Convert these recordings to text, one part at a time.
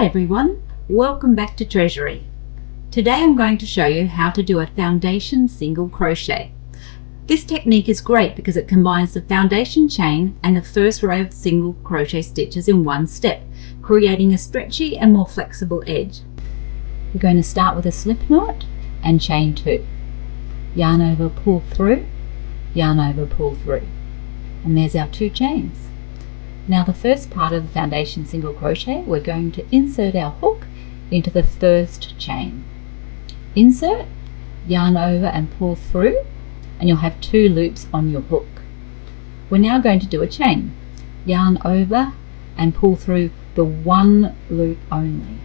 Hi everyone, welcome back to Treasury. Today I'm going to show you how to do a foundation single crochet. This technique is great because it combines the foundation chain and the first row of single crochet stitches in one step, creating a stretchy and more flexible edge. We're going to start with a slip knot and chain 2. Yarn over, pull through, yarn over, pull through. And there's our 2 chains. Now the first part of the foundation single crochet, we're going to insert our hook into the first chain. Insert, yarn over and pull through, and you'll have 2 loops on your hook. We're now going to do a chain. Yarn over and pull through the 1 loop only.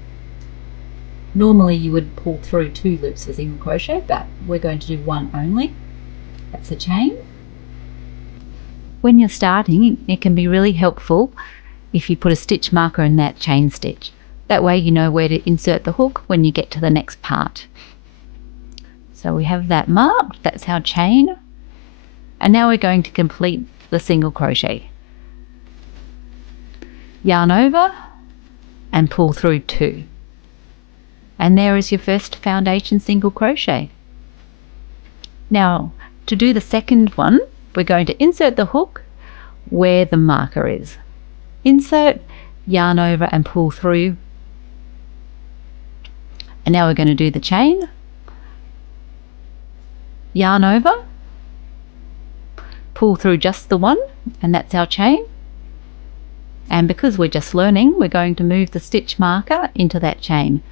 Normally you would pull through 2 loops for single crochet, but we're going to do 1 only. That's a chain. When you're starting, it can be really helpful if you put a stitch marker in that chain stitch. That way you know where to insert the hook when you get to the next part. So we have that marked, that's our chain. And now we're going to complete the single crochet. Yarn over and pull through 2. And there is your first foundation single crochet. Now to do the second one, we're going to insert the hook where the marker is. Insert, yarn over and pull through. And now we're going to do the chain. Yarn over, pull through just the 1, and that's our chain. And because we're just learning, we're going to move the stitch marker into that chain.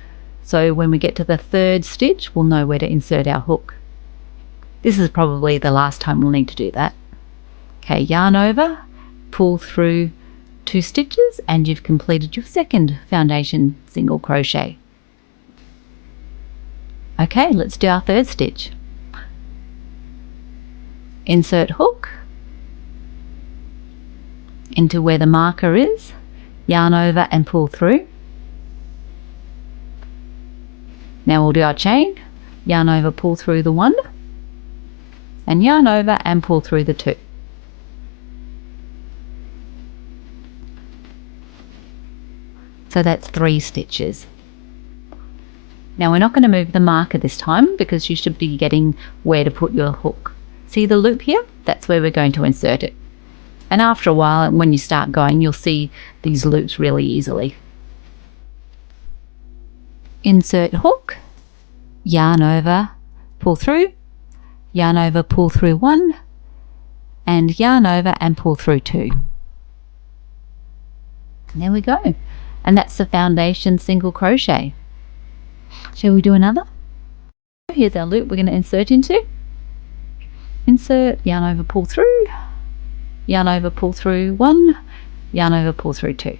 So when we get to the 3rd stitch, we'll know where to insert our hook. This is probably the last time we'll need to do that. Okay, yarn over, pull through 2 stitches, and you've completed your second foundation single crochet. Okay, let's do our 3rd stitch. Insert hook into where the marker is, yarn over and pull through. Now we'll do our chain, yarn over, pull through the 1, and yarn over and pull through the 2. So that's 3 stitches. Now we're not going to move the marker this time because you should be getting where to put your hook. See the loop here? That's where we're going to insert it. And after a while, when you start going, you'll see these loops really easily. Insert hook, yarn over, pull through, yarn over, pull through 1, and yarn over and pull through 2. And there we go. And that's the foundation single crochet. Shall we do another? Here's our loop we're going to insert into. Insert, yarn over, pull through, yarn over, pull through 1, yarn over, pull through 2.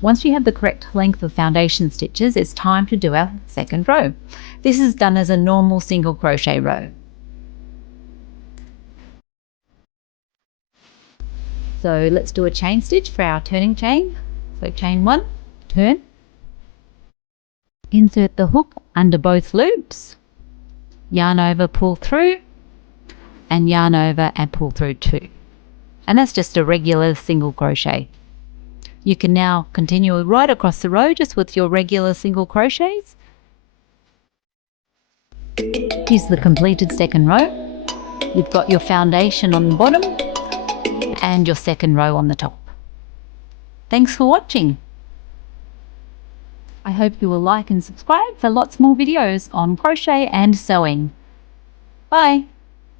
Once you have the correct length of foundation stitches, it's time to do our 2nd row. This is done as a normal single crochet row. So let's do a chain stitch for our turning chain. So chain 1, turn, insert the hook under both loops, yarn over, pull through, and yarn over and pull through 2. And that's just a regular single crochet. You can now continue right across the row just with your regular single crochets. Here's the completed 2nd row. You've got your foundation on the bottom and your 2nd row on the top. Thanks for watching. I hope you will like and subscribe for lots more videos on crochet and sewing. Bye.